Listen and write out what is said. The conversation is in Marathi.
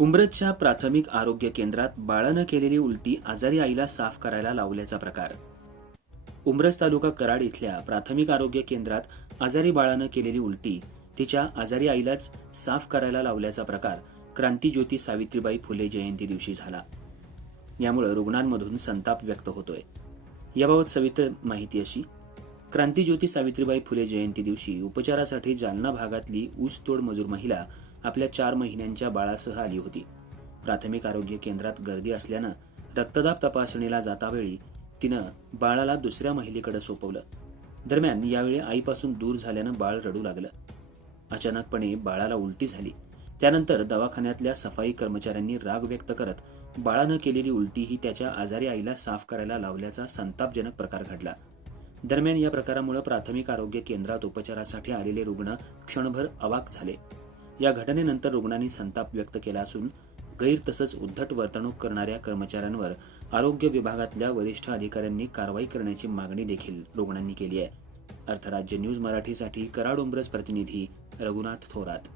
उंब्रजच्या प्राथमिक आरोग्य केंद्रात बाळानं केलेली उलटी आजारी आईला साफ करायला लावल्याचा प्रकार. उमरज तालुका कराड इथल्या प्राथमिक आरोग्य केंद्रात आजारी बाळानं केलेली उलटी तिच्या आजारी आईलाच साफ करायला लावल्याचा प्रकार क्रांतीज्योती सावित्रीबाई फुले जयंती दिवशी झाला. यामुळे रुग्णांमधून संताप व्यक्त होतोय. याबाबत सविस्तर माहिती अशी क्रांतीज्योती सावित्रीबाई फुले जयंती दिवशी उपचारासाठी जालना भागातली ऊसतोड मजूर महिला आपल्या चार महिन्यांच्या बाळासह आली होती. प्राथमिक आरोग्य केंद्रात गर्दी असल्यानं रक्तदाब तपासणीला जातावेळी तिनं बाळाला दुसऱ्या महिलेकडे सोपवलं. दरम्यान यावेळी आईपासून दूर झाल्यानं बाळ रडू लागलं. अचानकपणे बाळाला उलटी झाली. त्यानंतर दवाखान्यातल्या सफाई कर्मचाऱ्यांनी राग व्यक्त करत बाळानं केलेली उलटी ही त्याच्या आजारी आईला साफ करायला लावल्याचा संतापजनक प्रकार घडला. दरम्यान या प्रकारामुळे प्राथमिक आरोग्य केंद्रात उपचारासाठी आलेले रुग्ण क्षणभर अवाक झाले. या घटनेनंतर रुग्णांनी संताप व्यक्त केला असून गैर तसंच उद्धट वर्तणूक करणाऱ्या कर्मचाऱ्यांवर आरोग्य विभागातल्या वरिष्ठ अधिकाऱ्यांनी कारवाई करण्याची मागणी देखील रुग्णांनी केली आहे. अर्थराज्य न्यूज मराठीसाठी कराड प्रतिनिधी रघुनाथ थोरात.